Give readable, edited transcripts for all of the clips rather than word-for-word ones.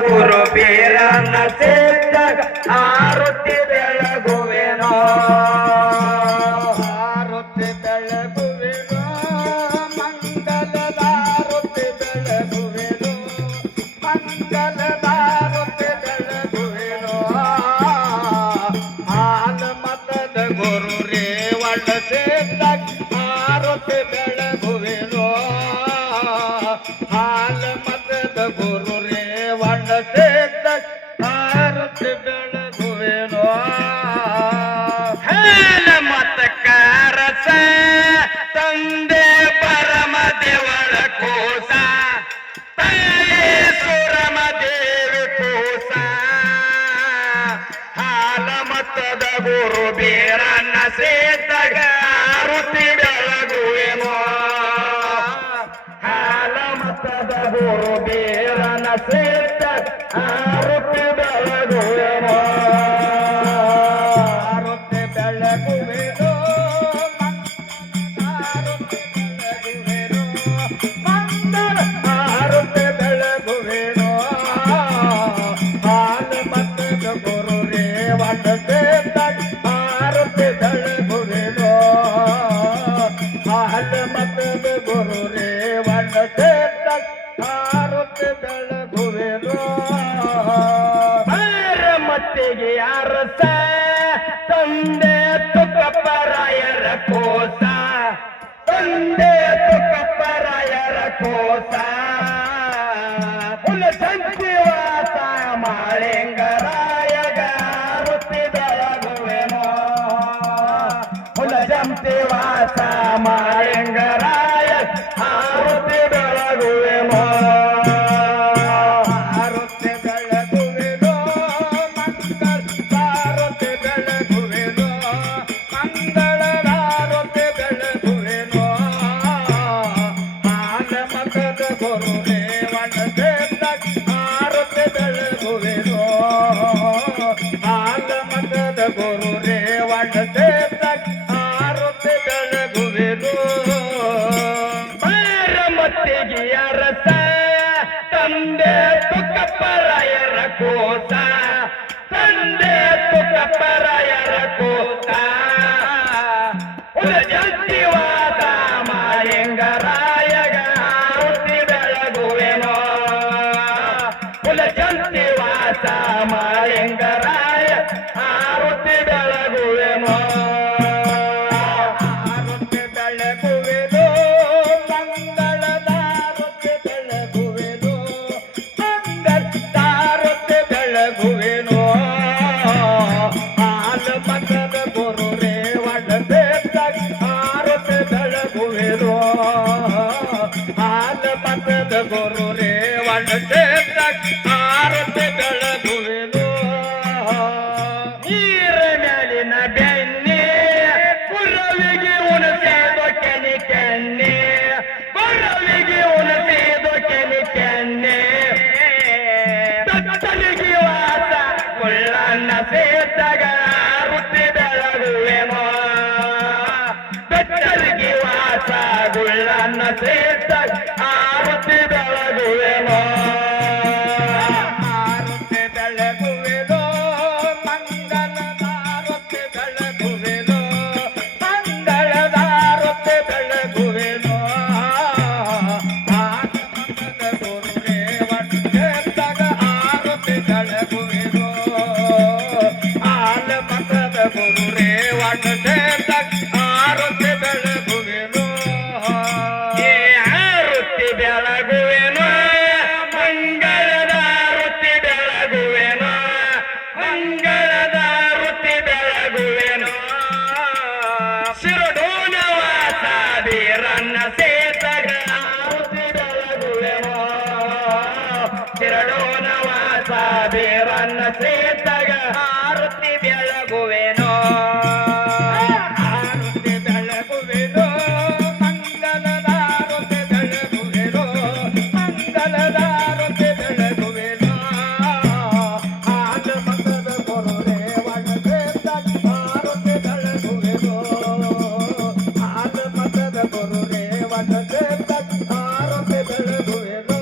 ಗುರು ಬೀರನ ಸೇರಿದಾಗ ಆರುತಿ ಬೆಳಗುವೆನೋ ಆರುತಿ ಬೆಳಗುವೆನೋ ಮಂಗಲದಾರುತಿ ಬೆಳಗುವೆನೋ ಮಂಗಲದಾರುತಿ ಬೆಳಗುವೆನೋ ಹಾಲ ಮತದ ಗುರು ರೇವಣ ಸೇರಿದಾಗ ಆರುತಿ ಬೆಳಗುವೆನೋ ಹಾಲ ಮತದ ಗುರು ರೇವಣ ಸೇರಿದಾಗ ಆರುತಿ ಬೆಳಗುವೆನೋ ಹಾಲ ಮತಕಾರಸ ತಂದೆ ಪರಮ ದೇವಳ ಕೋಸ ತಾಯೇ ಸುರಮ ದೇವಿ ಕೋಸ ಹಾಲ ಮತದ ಗುರು ಬೀರನ್ನ ಸೇರಿದಾಗ ಆರುತಿ ಬೆಳಗುವೆನೋ ಹಾಲ ಮತದ ಗುರು ಬೀರನ ಸೇರಿದಾಗ ಆರುತಿ ಬೆಳಗುವೆನೋ ಆರುತಿ ಬೆಳಗುವೆನೋ ಆರುತಿ ಬೆಳಗುವೆನೋ ಮಂಗಳ ಆರುತಿ ಬೆಳಗುವೆನೋ ಹಾಲ ಮತದ ಗುರು ರೇವಣ ಸೇರಿದಾಗ ಆರುತಿ ಬೆಳಗುವೆನೋ ಹಾಲ ಮತದ ಗುರು ರೇವಣ ಸೇರಿದಾಗ ಆರುತಿ ಬೆಳಗುವೆನೋ ಮತ್ತಿಗೆ ಅರಸ ತಂದೆ ತುಕಪ್ಪರಾಯರ ಕೋಸ ತಂದೆ ತುಕಪ್ಪರಾಯರ ಕೋಸ ಹುಲ ಸಂಜೀವಾಸ ಮಾಳಿಂಗರಾಯಗ ಆರುತಿ ಬೆಳಗುವೆನೋ ಹುಲ ಸಂಜೀವಾಸ ಮಾಳಿಂಗರಾಯ ಆರುತಿ ಬೆಳಗುವೆನೋ ಆರುತಿ ಬೆಳಗುವೆನೋ ಮಂಗಳದಾರುತಿ ಬೆಳಗುವೆನೋ ಮಂಗಳದಾರುತಿ ಬೆಳಗುವೆನೋ ಹಾಲ ಮತದ ಗುರು ರೇವಣ ಸೇರಿದಾಗ ಆರುತಿ ಬೆಳಗುವೆನೋ ಹಾಲ ಮತದ ಗುರು ರೇವಣ ಸೇರಿದಾಗ ಆರುತಿ ಬೆಳಗುವೆನೋ ಮತ್ತಿಗೆ ಅರಸ ತಂದೆ ತುಕಪ್ಪರಾಯರ ಕೋಸ ತಂದೆ ತುಕಪ್ಪರಾಯರ ಕೋಸ ಜಂತಿವಾದ ಮಾಳಿಂಗರಾಯಗ ಆರುತಿ ಬೆಳಗುವೆನೋ ಕುಲ ಜಂತಿವಾಸ ಮಾಳಿಂಗರಾಯ ಆರುತಿ ಬೆಳಗುವೆನೋ ಆರುತಿ ಬೆಳಗುವೆನೋ ಮಂಗಳದಾರುತಿ ಬೆಳಗುವೆನೋ ಮಂಗಳದಾರುತಿ ಬೆಳಗುವೆನೋ ಹಾಲ ಮತದ ಗುರು ರೇವಣ ಸೇರಿದಾಗ ಆರುತಿ ಬೆಳಗುವೆನೋ ಹಾಲ ಮತದ ಗುರು ರೇವಣ ಸೇರಿದಾಗ ಆರುತಿ ಬೆಳಗುವೆನೋ ನೀರ ಮೇಲಿನ ಬೆನ್ನೆ ಗುರವಿಗೆ ಉಣಸೇದು ಕೆನೆ ಕೆನ್ನೆ ಗುರವಿಗೆ ಉಣಸೇದು ಕೆನೆ ಕೆನ್ನೆ ತತ್ತಲಿಗೆ ವಾಸ ಕೊಳ್ಳನ್ನ ಸೇತಾಗ ಆರುತಿ ಬೆಳಗುವೆನೋ ಬೆತ್ತಲಿಗೆ ವಾಸ ಗುಳ್ಳನ್ನ ಸೇತಾಗ ಆರುತಿ ಬೆಳಗುವೆನೋ ಆರುತಿ ಬೆಳಗುವೆನೋ ಮಂಗಳದಾರುತಿ ಬೆಳಗುವೆನೋ ಮಂಗಳದಾರುತಿ ಬೆಳಗುವೆನೋ ಹಾಲ ಮತದ ಗುರು ರೇವಣ ಸೇರಿದಾಗ ಆರುತಿ ಬೆಳಗುವೆನೋ ಹಾಲ ಮತದ ಗುರು ರೇವಣ ಸೇರಿದಾಗ ಆರುತಿ ಬೆಳಗುವೆನೋ ಏ ಆರುತಿ ಬೆಳಗುವೆನೋ ಮಂಗಳದ ಆರುತಿ ಬೆಳಗುವೆನೋ ಮಂಗಳದ ಆರುತಿ ಬೆಳಗುವೆನೋ ಶಿರಡೋನ ವಾಸ ಬೀರನ್ನ ಸೇತಗ ಆರುತಿ ಬೆಳಗುವೆನೋ ಶಿರಡೋನ ವಾಸ ಬೀರನ್ನ ಸೇತಗ ಆರುತಿ ಬೆಳಗುವೆನೋ ಆರುತಿ ಬೆಳಗುವೆನೋ ಮಂಗಳದಾರುತಿ ಬೆಳಗುವೆನೋ ಮಂಗಳದಾರುತಿ ಬೆಳಗುವೆನೋ ಹಾಲ ಮತದ ಗುರು ರೇವಣ ಸೇರಿದಾಗ ಆರುತಿ ಬೆಳಗುವೆನೋ ಹಾಲ ಮತದ ಗುರು ರೇವಣ ಸೇರಿದಾಗ ಆರುತಿ ಬೆಳಗುವೆನೋ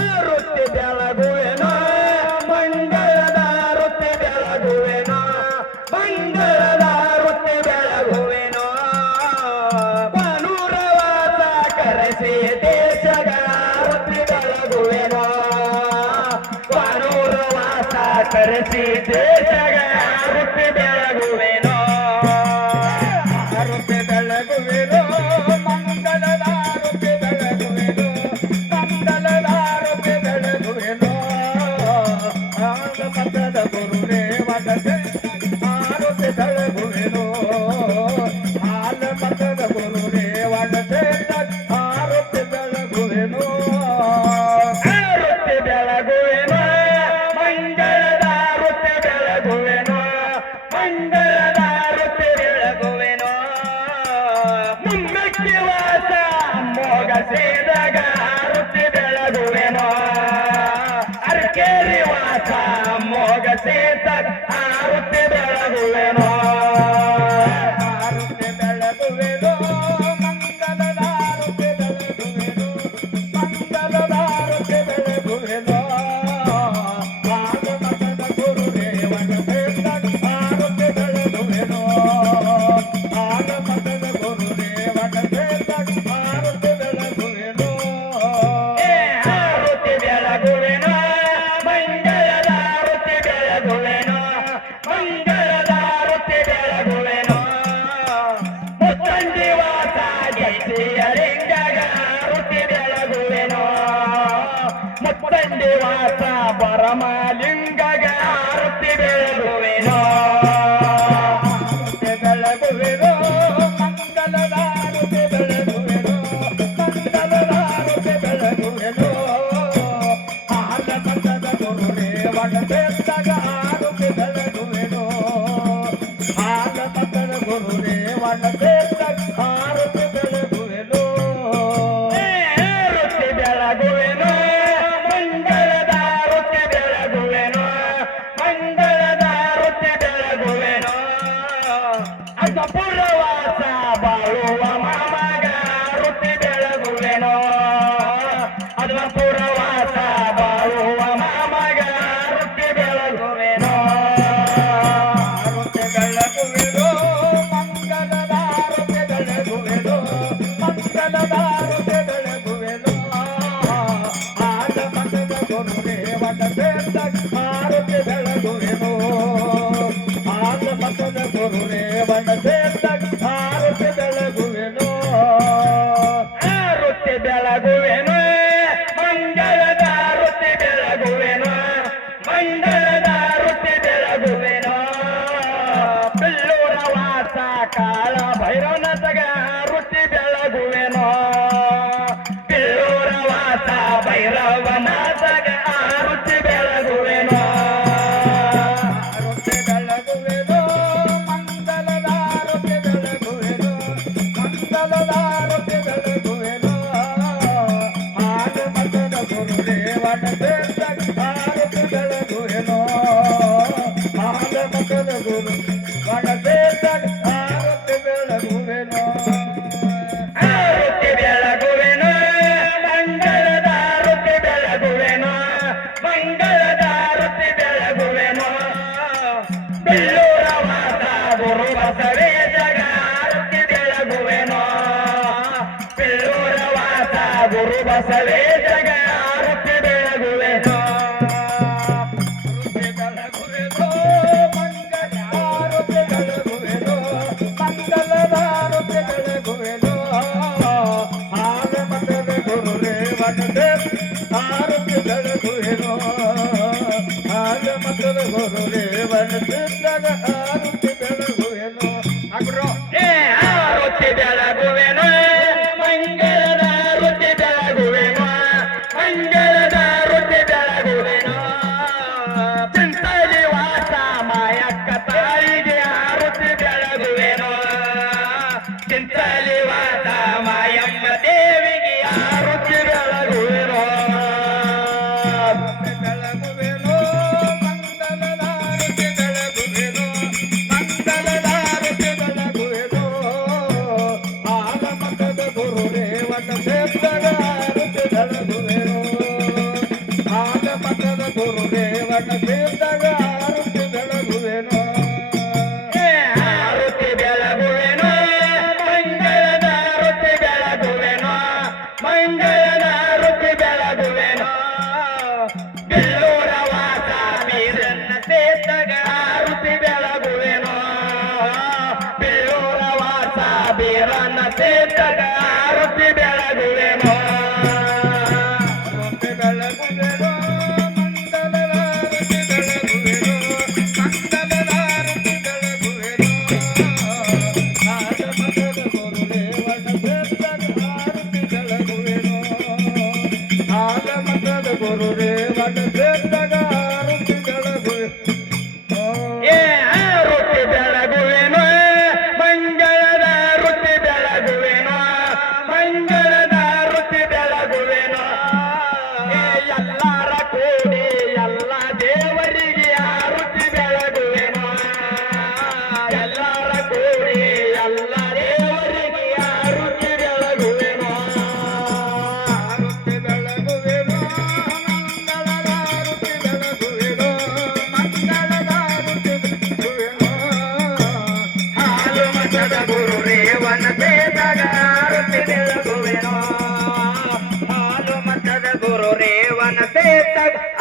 ಆರುತಿ ಬೆಳಗುವೆನೋ ಕರೆಸಿ ದೇಶಗ ಆರುತಿ ಬೆಳಗುವೆನೋ ಆರುತಿ ಬೆಳಗುವೆನೋ ಮಂಗಲದ ಆರುತಿ ಬೆಳಗುವೆನೋ ಮಂಗಲದ ಆರುತಿ ಬೆಳಗುವೆನೋ ಆಗ ಮತದ ಗುರುರೇವನ ಆರುತಿ ಬೆಳಗುವೆನೋ ಆಲ ಮತದ ಗುರುರೇವನ ಆರುತಿ ಬೆಳಗುವೆನೋ ಆರುತಿ ಬೆಳಗುವೆನೋ ಮಂಗಳದ ಆರುತಿ ಬೆಳಗುವೆನೋ ಮಂಗಳದ ಆರುತಿ ಬೆಳಗುವೆನೋ ಮುಮ್ಮಕ್ಕಿ ವಾಸ ಮೋಗ ಸೇದಾಗ ಆರುತಿ ಬೆಳಗುವೆನೋ ಅರ್ಕೇರಿ ವಾಸ ಮೋಗ ಸೇತ ಆರುತಿ ಬೆಳಗುವೆನೋ ಆರುತಿ ಬೆಳಗುವೆನೋ ಮಂಗಲದ ಆರುತಿ ಬೆಳಗುವೆನೋ ಮಂಗಲದ ಆರುತಿ ಬೆಳಗುವೆನೋ ಆಗ ಮತದ ಗುರುರೇವನ ಆರುತಿ ಬೆಳಗುವೆನೋ ಆಗ ಮತದ ಗುರುರೇವನ ಆರುತಿ ಬೆಳಗುವೆನೋ ಆರುತಿ ಬೆಳಗುವೆನೋ ಮಂಗಳದ ಆರುತಿ ಬೆಳಗುವೆನೋ ಮಂಗಳದ ಆರುತಿ ಬೆಳಗುವೆನೋ ಮುತ್ತಂದಿ ವಾಸ ಗೆದ್ದಿಯ ಲಿಂಗಗ ಆರುತಿ ಬೆಳಗುವೆನೋ ಮುತ್ತಂದಿ ವಾಸ ಪರಮಲಿಂಗಗ ಆರುತಿ ಬೆಳಗುವೆನೋ ಆರುತಿ ಬೆಳಗುವೆನೋ ಮಂಗಲದ ಆರುತಿ ಬೆಳಗುವೆನೋ ಮಂಗಲದ ಆರುತಿ ಬೆಳಗುವೆನೋ ಆಲ ಮತದ ಗುರುರೇವನ ಆರುತಿ ಬೆಳಗುವೆನೋ ಆಲ ಮತದ ಗುರುರೇವನ ಆರುತಿ ಬೆಳಗುವೆನೋ ಆರುತಿ ಬೆಳಗುವೆನೋ ಮಂಗಳದ ಆರುತಿ ಬೆಳಗುವೆನೋ ಮಂಗಳದ ಆರುತಿ ಬೆಳಗುವೆನೋ ಅಜಪುರವಾಸ ಬಾಳುವ ಮಾಮಗ ಆರುತಿ ಬೆಳಗುವೆನೋ ಅಜಪುರವಾಸ ಬಾಳುವ ಮಾಮಗ ಆರುತಿ ಬೆಳಗುವೆನೋ ಆರುತಿ ಬೆಳಗುವೆನೋ ಮಂಗಲದ ಆರುತಿ ಬೆಳಗುವೆನೋ ಮಂಗಲದ ಆರುತಿ ಬೆಳಗುವೆನೋ ಆಗ ಮತದ ಗುರುರೇವನ ಆರುತಿ ಬೆಳಗುವೆನೋ ಆಗ ಮತದ ಗುರುರೇವನ ಆರುತಿ ಬೆಳಗುವೆನೋ ಆರುತಿ ಬೆಳಗುವೆನೋ ಮಂಗಳದ ಆರುತಿ ಬೆಳಗುವೆನೋ ಮಂಗಳದ ಆರುತಿ ಬೆಳಗುವೆನೋ ಬಿಲ್ಲೂರ ವಾಸ ಕಾಳ ಭೈರವನತಗ ಆರುತಿ ಬೆಳಗುವೆನೋ ಬಿಲ್ಲೂರ ವಾಸ ಭೈರವನಾಥಗ ಆರುತಿ ಬೆಳಗುವೆನೋ ಆರುತಿ ಬೆಳಗುವೆನೋ ಮಂಗಲದ ಆರುತಿ ಬೆಳಗುವೆನೋ ಮಂಗಲದ ಆರುತಿ ಬೆಳಗುವೆನೋ ಆಗ ಮತದ ಗುರುರೇವನ ಆರುತಿ ಬೆಳಗುವೆನೋ ಆಗ ಮತದ ಗುರುವನ ಆರುತಿ ಬೆಳಗುವೆನೋ ಆರುತಿ ಬೆಳಗುವೆನೋ ಮಂಗಳದ ಆರುತಿ ಬೆಳಗುವೆನೋ ಮಂಗಳದ ಆರುತಿ ಬೆಳಗುವೆನೋ ಬಿಲ್ಲೂರ ವಾಸ ಗುರು ಬಸವೇಶಗ ಆರುತಿ ಬೆಳಗುವೆನೋ ಬಿಲ್ಲೂರ ವಾಸ ಗುರು ಬಸವೇಶಗ ಆರುತಿ ಬೆಳಗುವೆನೋ ಆರುತಿ ಬೆಳಗುವೆನೋ ಮಂಗಲ ಆರುತಿ ಬೆಳಗುವೆನೋ ಮಂಗಲದ ಆರುತಿ ಬೆಳಗುವೆನೋ ಆಗ ಮತದ ಗುರುರೇವನ ಆರುತಿ ಬೆಳಗುವೆನೋ ಆಗ ಮತದ ಗುರುರೇವನ ಆರುತಿ ಬೆಳಗುವೆನೋ ಅಗ್ರೋ ಆರುತಿ ಬೆಳಗುವೆನೋ ಮಂಗಳದ ಆರುತಿ ಬೆಳಗುವೆನೋ ಮಂಗಳದ ಆರುತಿ ಬೆಳಗುವೆನೋ ಚಿಂತಲಿ ವಾಸ ಮಾಯಕ್ಕ ತಾಯಿಗೆ ಆರುತಿ ಬೆಳಗುವೆನೋ ಚಿಂತಲಿ ವಾಸ ಮಾಯಮ್ಮ ದೇವಿಗೆ ಆರುತಿ ಬೆಳಗುವೆನೋ ಬೆಳಗುವೆನೋ ಮಂಗಲದ ಆರುತಿ ಬೆಳಗುವೆನೋ ಮಂಗಲದ ಆರುತಿ ಬೆಳಗುವೆನೋ ಆಗ ಮತದ ಗುರುರೇವನ ಆರುತಿ ಬೆಳಗುವೆನೋ ಆಗ ಮತದ ಗುರುರೇವನ ಆರುತಿ ಬೆಳಗುವೆನೋ ಆರುತಿ ಬೆಳಗುವೆನೋ ಮಂಗಳದ ಆರುತಿ ಬೆಳಗುವೆನೋ ಮಂಗಳದ ಆರುತಿ ಬೆಳಗುವೆನೋ ಬಿಲ್ಲೂರ ವಾಸ ಬೀರನ್ನ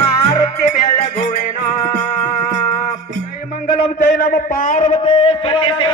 ಆರುತಿ ಬೆಳಗುವೆನೋ ಜೈ ಮಂಗಲಂ ಜೈ ನಮ ಪಾರ್ವತೇಶ್ವರ ಪತಿ ಶಿವ